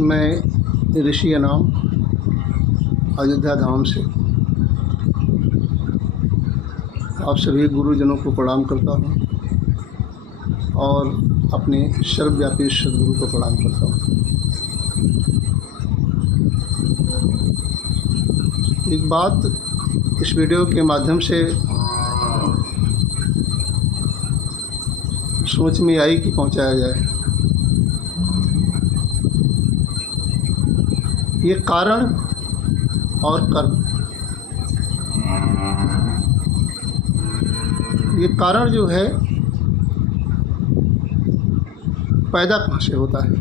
मैं ऋषि इनाम अयोध्या धाम से आप सभी गुरुजनों को प्रणाम करता हूँ और अपने सर्वव्यापी सद्गुरु को प्रणाम करता हूँ। एक बात इस वीडियो के माध्यम से सोच में आई कि पहुँचाया जाए। ये कारण और कर्म, ये कारण जो है पैदा कहाँ से होता है।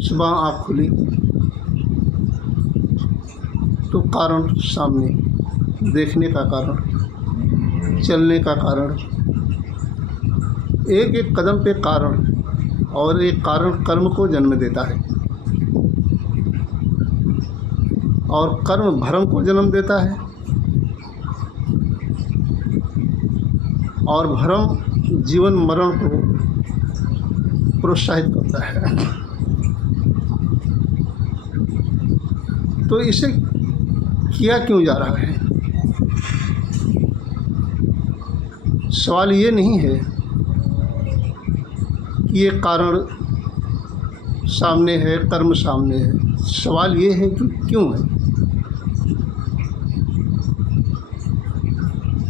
सुबह आँख खुली तो कारण सामने, देखने का कारण, चलने का कारण, एक एक कदम पे कारण, और एक कारण कर्म को जन्म देता है और कर्म भ्रम को जन्म देता है और भ्रम जीवन मरण को प्रोत्साहित करता है। तो इसे किया क्यों जा रहा है? सवाल ये नहीं है कि ये कारण सामने है, कर्म सामने है। सवाल ये है कि क्यों है,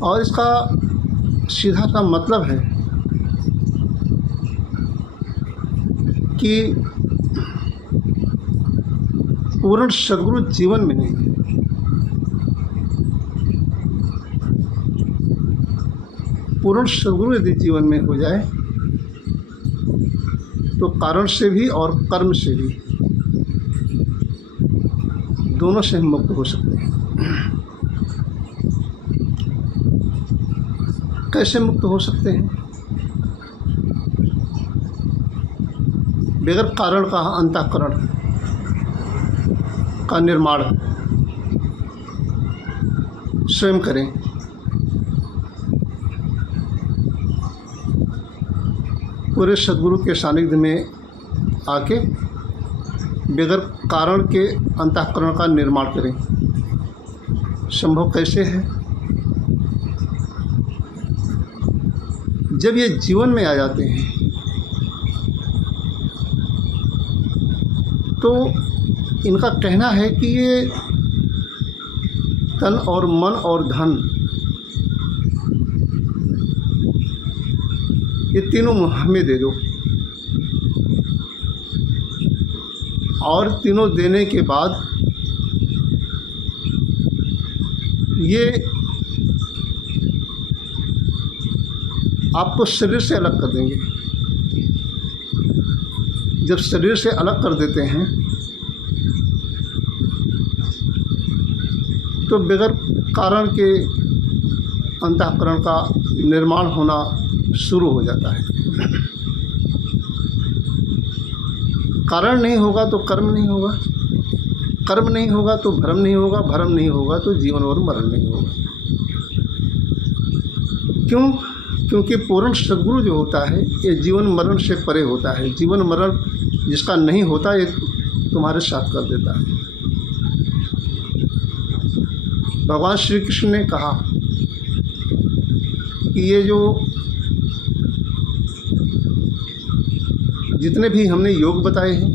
और इसका सीधा सा मतलब है कि पूर्ण सद्गुरु जीवन में नहीं है। पूर्ण सद्गुरु यदि जीवन में हो जाए तो कारण से भी और कर्म से भी, दोनों से हम मुक्त हो सकते हैं। कैसे मुक्त हो सकते हैं? बगैर कारण का अंतःकरण का निर्माण स्वयं करें। पूरे सद्गुरु के सानिध्य में आके बगैर कारण के अंतःकरण का निर्माण करें। संभव कैसे है? जब ये जीवन में आ जाते हैं तो इनका कहना है कि ये तन और मन और धन, ये तीनों हमें दे दो, और तीनों देने के बाद ये आपको शरीर से अलग कर देंगे। जब शरीर से अलग कर देते हैं तो बगैर कारण के अंतःकरण का निर्माण होना शुरू हो जाता है। कारण नहीं होगा तो कर्म नहीं होगा, कर्म नहीं होगा तो भ्रम नहीं होगा, भ्रम नहीं होगा तो जीवन और मरण नहीं होगा। क्यों? क्योंकि पूर्ण सद्गुरु जो होता है ये जीवन मरण से परे होता है। जीवन मरण जिसका नहीं होता ये तुम्हारे साथ कर देता है। भगवान श्री कृष्ण ने कहा कि ये जो जितने भी हमने योग बताए हैं,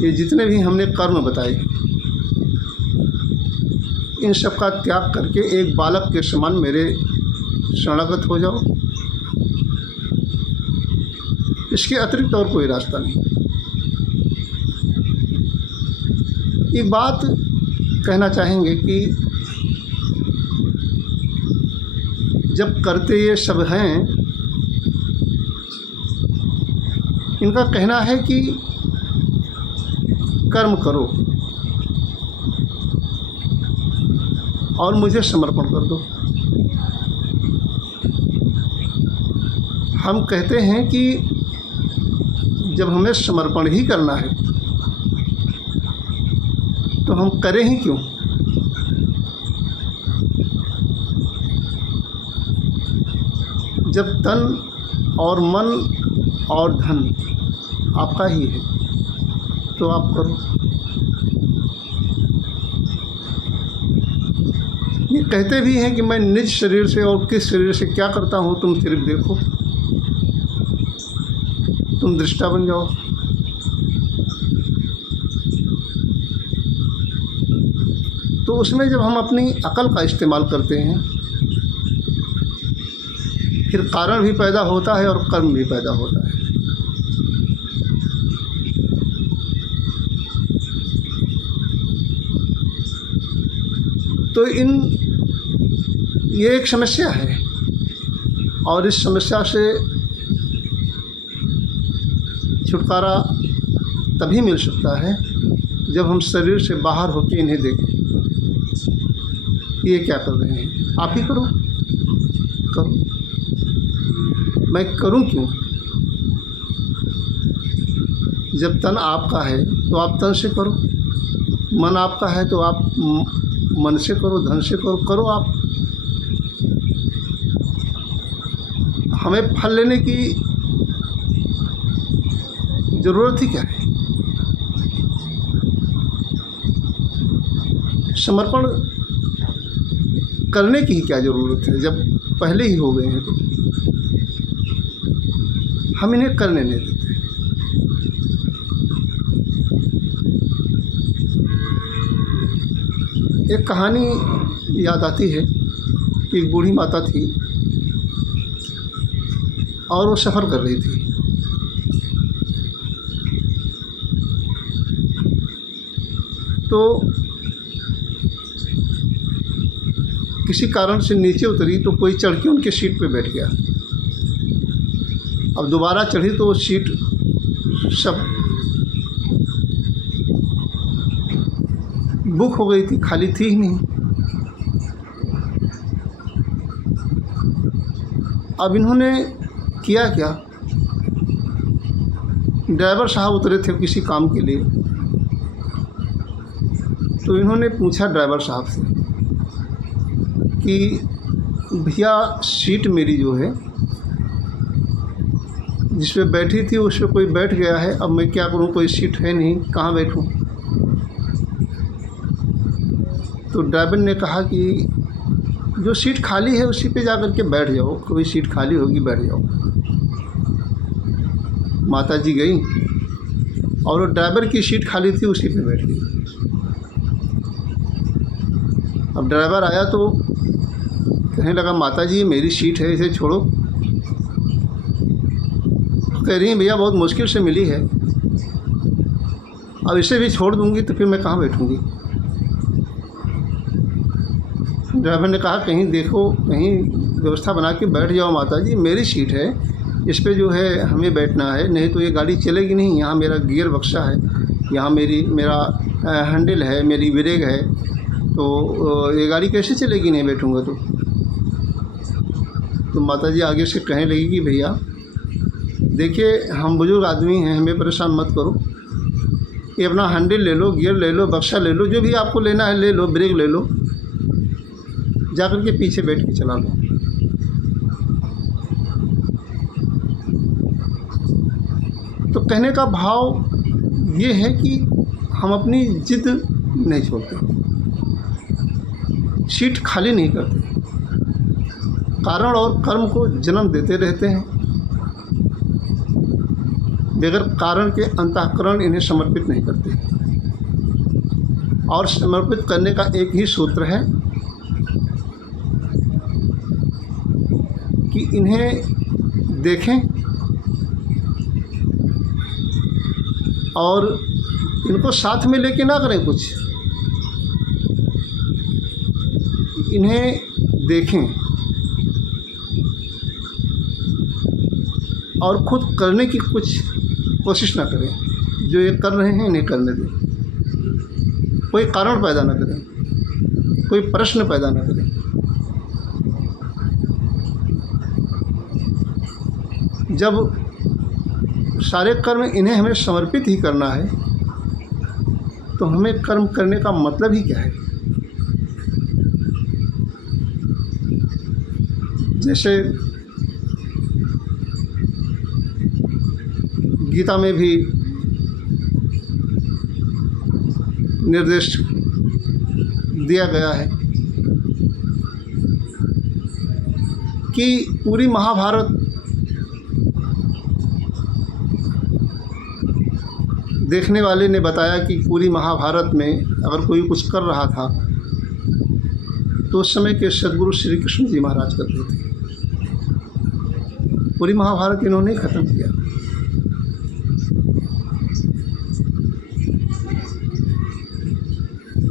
ये जितने भी हमने कर्म बताए हैं, इन सब का त्याग करके एक बालक के समान मेरे शरणागत हो जाओ। इसके अतिरिक्त और कोई रास्ता नहीं। एक बात कहना चाहेंगे कि जब करते ये सब हैं, इनका कहना है कि कर्म करो और मुझे समर्पण कर दो। हम कहते हैं कि जब हमें समर्पण ही करना है तो हम करें ही क्यों? जब तन और मन और धन आपका ही है, तो आप करो। ये कहते भी हैं कि मैं निज शरीर से और किस शरीर से क्या करता हूँ तुम सिर्फ देखो, तुम दृष्टा बन जाओ। तो उसमें जब हम अपनी अकल का इस्तेमाल करते हैं, फिर कारण भी पैदा होता है और कर्म भी पैदा होता है। तो ये एक समस्या है, और इस समस्या से छुटकारा तभी मिल सकता है जब हम शरीर से बाहर होकर इन्हें देखें। ये क्या कर रहे हैं, आप ही करो। मैं करूं क्यों? जब तन आपका है तो आप तन से करो, मन आपका है तो आप मन से करो, धन से करो आप। हमें फल लेने की ज़रूरत ही क्या है? समर्पण करने की ही क्या ज़रूरत है? जब पहले ही हो गए हैं तो हम इन्हें करने नहीं देते। एक कहानी याद आती है कि एक बूढ़ी माता थी और वो सफ़र कर रही थी। तो किसी कारण से नीचे उतरी तो कोई चढ़ के उनके सीट पे बैठ गया। अब दोबारा चढ़ी तो वो सीट सब बुक हो गई थी, खाली थी ही नहीं। अब इन्होंने किया क्या, ड्राइवर साहब उतरे थे किसी काम के लिए, तो इन्होंने पूछा ड्राइवर साहब से कि भैया सीट मेरी जो है जिस पे बैठी थी उस पे कोई बैठ गया है, अब मैं क्या करूं, कोई सीट है नहीं, कहाँ बैठूं? तो ड्राइवर ने कहा कि जो सीट खाली है उसी पे जाकर के बैठ जाओ, कोई सीट खाली होगी बैठ जाओ। माता जी गई और वो ड्राइवर की सीट खाली थी उसी पे बैठ गई। अब ड्राइवर आया तो कहने लगा, माता जी मेरी सीट है, इसे छोड़ो। कह रही हैं भैया बहुत मुश्किल से मिली है, अब इसे भी छोड़ दूंगी तो फिर मैं कहाँ बैठूंगी? ड्राइवर ने कहा कहीं देखो, कहीं व्यवस्था बना के बैठ जाओ माता जी, मेरी सीट है, इस पे जो है हमें बैठना है, नहीं तो ये गाड़ी चलेगी नहीं। यहाँ मेरा गियर बक्सा है, यहाँ मेरा हैंडल है, मेरी ब्रेक है, तो ये गाड़ी कैसे चलेगी नहीं बैठूँगा तो माता जी आगे से कहने लगी कि भैया देखिए हम बुजुर्ग आदमी हैं, हमें परेशान मत करो, ये अपना हैंडल ले लो, गियर ले लो, बक्सा ले लो, जो भी आपको लेना है ले लो, ब्रेक ले लो, जाकर के पीछे बैठ के चला लो। तो कहने का भाव ये है कि हम अपनी जिद नहीं छोड़ते, सीट खाली नहीं करते, कारण और कर्म को जन्म देते रहते हैं। बगैर कारण के अंतःकरण इन्हें समर्पित नहीं करते। और समर्पित करने का एक ही सूत्र है कि इन्हें देखें और इनको साथ में लेके ना करें कुछ, इन्हें देखें और खुद करने की कुछ कोशिश ना करें। जो ये कर रहे हैं इन्हें करने दें, कोई कारण पैदा ना करें, कोई प्रश्न पैदा ना करें। जब सारे कर्म इन्हें हमें समर्पित ही करना है तो हमें कर्म करने का मतलब ही क्या है? जैसे गीता में भी निर्देश दिया गया है कि पूरी महाभारत देखने वाले ने बताया कि पूरी महाभारत में अगर कोई कुछ कर रहा था तो उस समय के सद्गुरु श्री कृष्ण जी महाराज करते थे। पूरी महाभारत इन्होंने ख़त्म किया।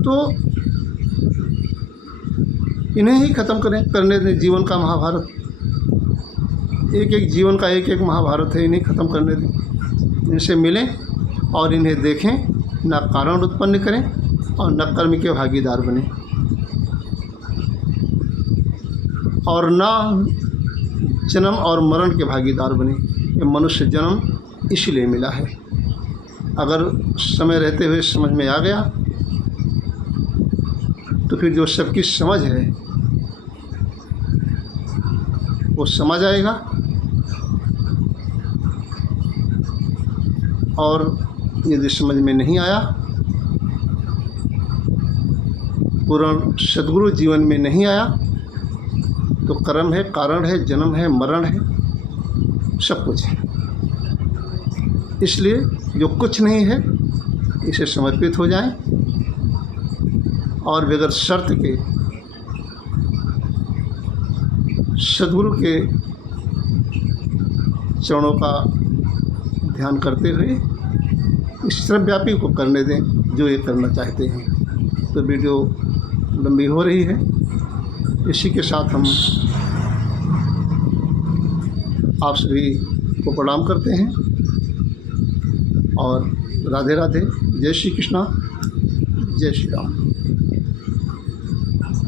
तो इन्हें ही ख़त्म करने दें जीवन का महाभारत। एक एक जीवन का एक एक महाभारत है, इन्हें ख़त्म करने दें। इनसे मिलें और इन्हें देखें, न कारण उत्पन्न करें और न कर्म के भागीदार बने, और न जन्म और मरण के भागीदार बने। ये मनुष्य जन्म इसलिए मिला है। अगर समय रहते हुए समझ में आ गया तो फिर जो सबकी समझ है वो समझ आएगा, और यदि समझ में नहीं आया, पूर्ण सद्गुरु जीवन में नहीं आया, तो कर्म है, कारण है, जन्म है, मरण है, सब कुछ है। इसलिए जो कुछ नहीं है इसे समर्पित हो जाएं और बगैर शर्त के सद्गुरु के चरणों का ध्यान करते हुए इस सर्वव्यापी को करने दें जो ये करना चाहते हैं। तो वीडियो लंबी हो रही है, इसी के साथ हम आप सभी को प्रणाम करते हैं और राधे राधे। जय श्री कृष्णा, जय श्री राम।